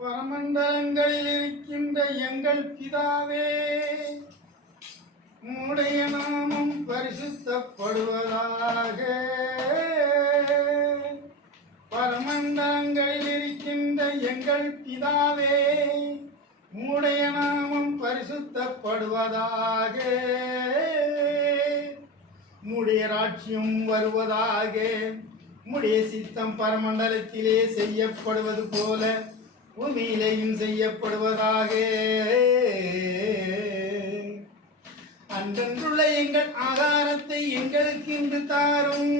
பரமண்டலங்களில் இருக்கின்ற எங்கள் பிதாவே உடைய நாமம் பரிசுத்தப்படுவதாக. பரமண்டலங்களில் இருக்கின்ற எங்கள் பிதாவே உடைய நாமம் பரிசுத்தப்படுவதாக. உடைய ராட்சியம் வருவதாக. உடைய சித்தம் பரமண்டலத்திலே செய்யப்படுவது போல பூமியிலேயும் செய்யப்படுவதாக. அன்றன்றுள்ள எங்கள் ஆகாரத்தை எங்களுக்கு இன்று தாரும்.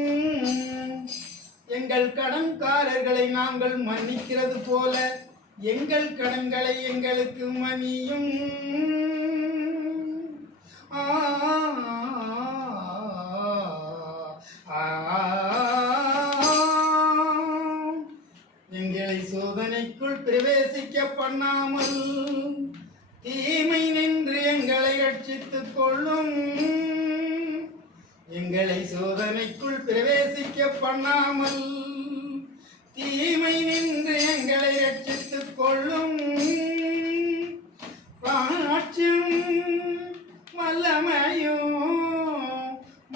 எங்கள் கடன்காரர்களை நாங்கள் மன்னிக்கிறது போல எங்கள் கடன்களை எங்களுக்கு மன்னியும். உபதேசிக்க பண்ணாமல் தீமை நின்று எங்களை ரட்சித்துக் கொள்ளும். எங்களை சோதனைக்குள் பிரவேசிக்க பண்ணாமல் தீமை நின்று எங்களை ரட்சித்துக் கொள்ளும். பாட்சியும் வல்லமையும்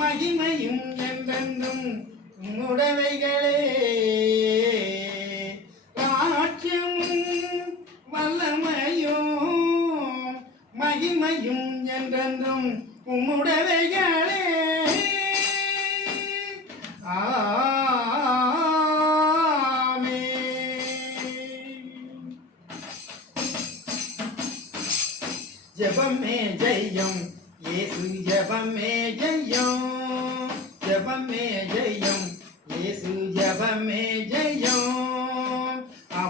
மகிமையும் என்றென்றும் உடவைகளே வல்லமையும் மகிமையும் என்றென்றும் உம்முடவைகளே ஆமென். ஜெபமே ஜெயம் இயேசு ஜபமே ஜெயம் ஜபமே ஜெயம் இயேசு ஜபமே ஜெயம்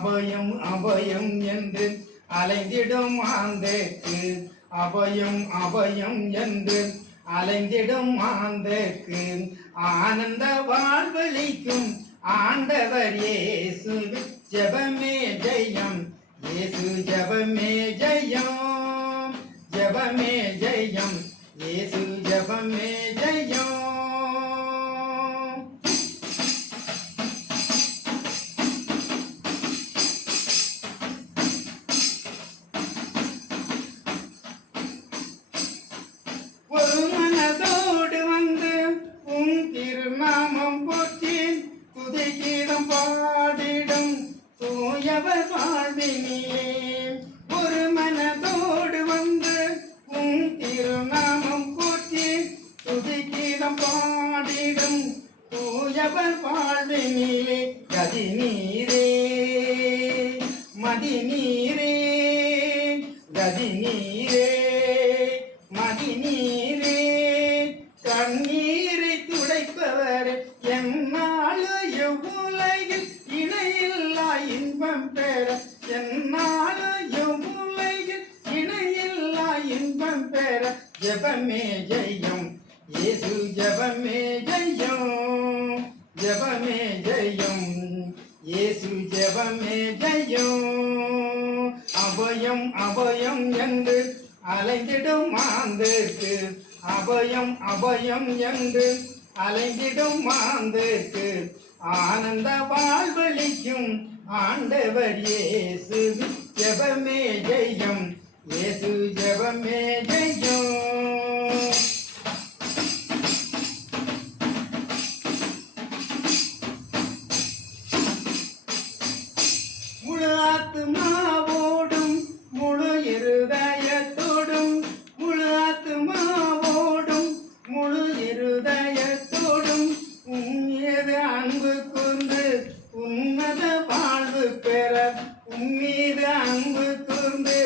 அபயம் அபயம் என்று அலைந்திடும் ஆந்தேக்கு. அபயம் அபயம் என்று அலைந்திடும் ஆந்தேக்கு. ஆனந்த வாழ்வழிக்கும் ஆண்டவர் இயேசு ஜபமே ஜெயம். இயேசு ஜபமே ஜெயம். ஜபமே ஜெயம். இயேசு ஜபமே ஜெயம். தூயவர் வாழ்வினிலே ஒரு மனதோடு வந்து உன் திருநாமம் போற்றி துதிக்கீதம் பாடிடும் தூயவர் வாழ்வினிலே. கதி நீரே மதி நீரே கதி நீரே மதி நீரே. கண்ணீர் இன்பம் பெற என்னாலும் எவ்வுலகில் இணையில்லா இன்பம் பெற ஜபமே ஜெயம். இயேசு ஜபமே ஜெயம். ஜபமே ஜெயம். இயேசு ஜபமே ஜெயம். அபயம் அபயம் என்று அலைந்திடும் மாந்தேற்கு அபயம் அபயம் என்று அலைந்திடும் மாந்தேற்கு ஆனந்த வாழ்வழிக்கும் ஆண்டவர் இயேசு ஜபமே ஜெயம். இயேசு ஜபமே ஜெயம். அன்பு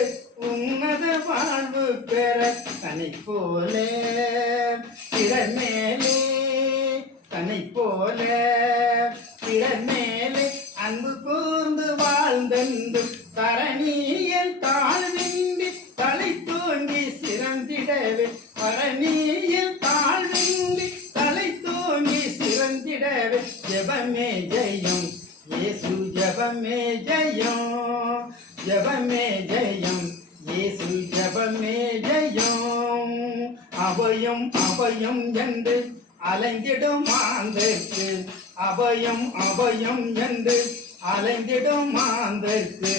உன்னத வாழ்வு பெற தனி போலே திறமேலே தனி போல திறமேலே அன்பு கூர்ந்து வாழ்ந்தென்று தரணியில் தாழ்வின்றி தலை தோன்றி சிறந்திடவே தரணியில் தாழ்வின்றி தலை தோன்றி சிறந்திடவே ஜபமே ஜெயம் இயேசு ஜபமே ஜெயம். ஜபமே ஜெயம் இயேசு ஜபமே ஜெயம் அபயம் அபயம் என்று அலைந்திடும் மாந்தற்கு அபயம் அபயம் என்று அலைந்திடும் மாந்தற்கு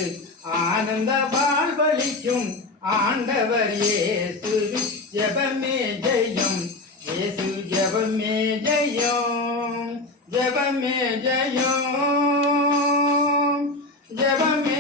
ஆனந்த வாழ்வழிக்கும் ஆண்டவர் இயேசு ஜபமே ஜெயம் இயேசு ஜபமே ஜெயம் ஜபமே ஜெயம் ஜபமே